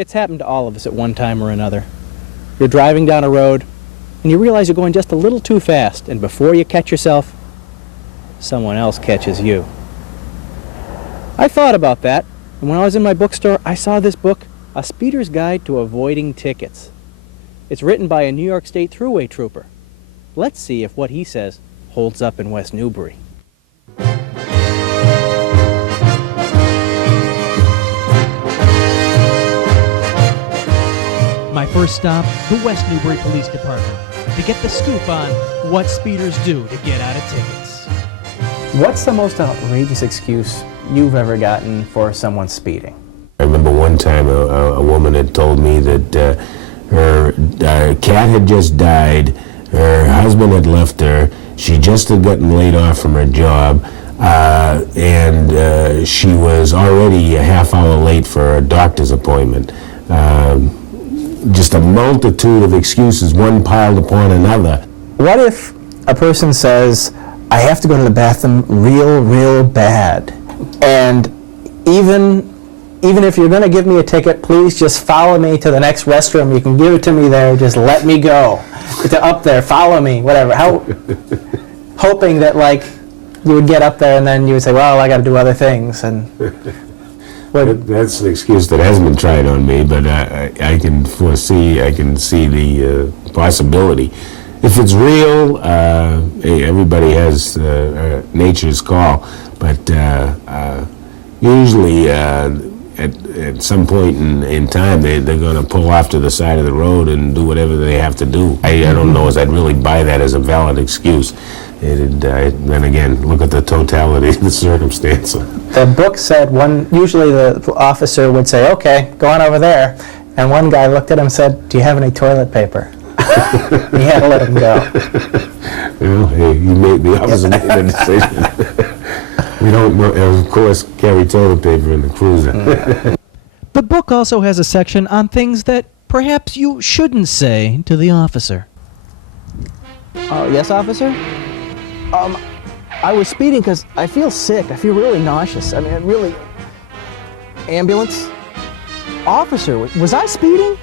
It's happened to all of us at one time or another. You're driving down a road, and you realize you're going just a little too fast, and before you catch yourself, someone else catches you. I thought about that, and when I was in my bookstore, I saw this book, A Speeder's Guide to Avoiding Tickets. It's written by a New York State Thruway Trooper. Let's see if what he says holds up in West Newbury. My first stop, the West Newbury Police Department, to get the scoop on what speeders do to get out of tickets. What's the most outrageous excuse you've ever gotten for someone speeding? I remember one time a woman had told me that her cat had just died, her husband had left her, she just had gotten laid off from her job, and she was already a half hour late for a doctor's appointment. Just a multitude of excuses, one piled upon another. What if a person says, I have to go to the bathroom real bad, and even if you're going to give me a ticket, please just follow me to the next restroom. You can give it to me there, just let me go. To up there, follow me, whatever. Hoping that, like, you would get up there and then you would say, well, I got to do other things. And that's an excuse that hasn't been tried on me, but I can see the possibility. If it's real, everybody has nature's call, but usually at some point in time they're going to pull off to the side of the road and do whatever they have to do. I don't know as I'd really buy that as a valid excuse. Then again, look at the totality of the circumstance. The book said usually the officer would say, okay, go on over there. And one guy looked at him and said, do you have any toilet paper? He had to let him go. Well, hey, the officer made the decision. We don't, of course, carry toilet paper in the cruiser. The book also has a section on things that perhaps you shouldn't say to the officer. Yes, officer? I was speeding because I feel sick. I feel really nauseous. I mean, really... Ambulance? Officer, was I speeding?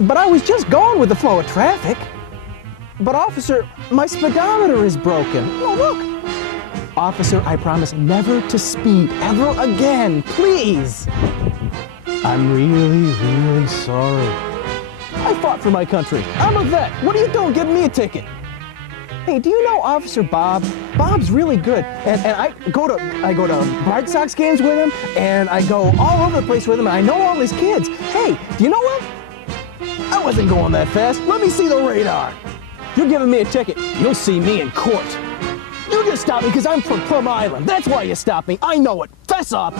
But I was just going with the flow of traffic. But officer, my speedometer is broken. Oh, look. Officer, I promise never to speed ever again, please. I'm really sorry. I fought for my country. I'm a vet. What are you doing giving me a ticket? Hey, do you know Officer Bob? Bob's really good. And I go to White Sox games with him, and I go all over the place with him, and I know all his kids. Hey, do you know what? I wasn't going that fast. Let me see the radar. You're giving me a ticket. You'll see me in court. You just stopped me because I'm from Plum Island. That's why you stopped me. I know it. Fess up.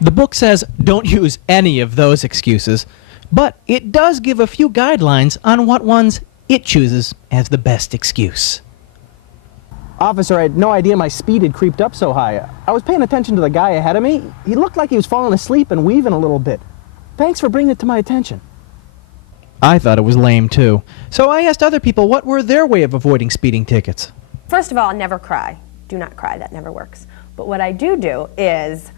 The book says don't use any of those excuses, but it does give a few guidelines on what ones it chooses as the best excuse. Officer, I had no idea my speed had creeped up so high. I was paying attention to the guy ahead of me. He looked like he was falling asleep and weaving a little bit. Thanks for bringing it to my attention. I thought it was lame, too. So I asked other people what were their way of avoiding speeding tickets. First of all, never cry. Do not cry. That never works. But what I do is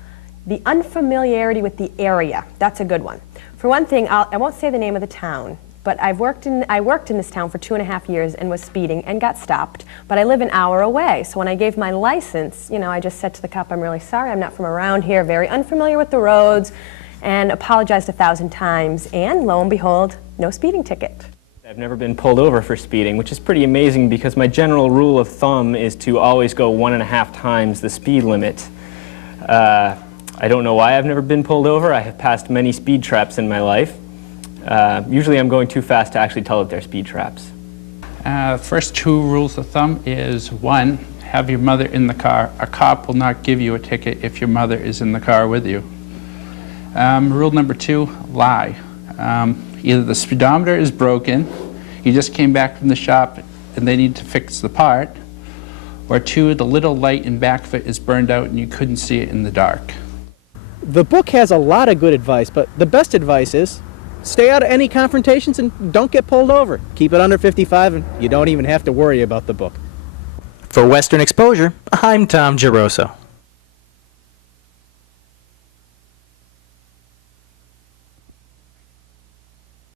the unfamiliarity with the area. That's a good one. For one thing, I won't say the name of the town, but I worked in this town for 2.5 years and was speeding and got stopped, but I live an hour away. So when I gave my license, I just said to the cop, I'm really sorry, I'm not from around here, very unfamiliar with the roads, and apologized 1,000 times, and lo and behold, no speeding ticket. I've never been pulled over for speeding, which is pretty amazing because my general rule of thumb is to always go 1.5 times the speed limit. I don't know why I've never been pulled over. I have passed many speed traps in my life. Usually I'm going too fast to actually tell that they're speed traps. First 2 rules of thumb is 1, have your mother in the car. A cop will not give you a ticket if your mother is in the car with you. Rule number 2, lie. Either the speedometer is broken, you just came back from the shop and they need to fix the part, or 2, the little light in back of it is burned out and you couldn't see it in the dark. The book has a lot of good advice, but the best advice is stay out of any confrontations and don't get pulled over. Keep it under 55 and you don't even have to worry about the book. For Western Exposure, I'm Tom Giarrosso.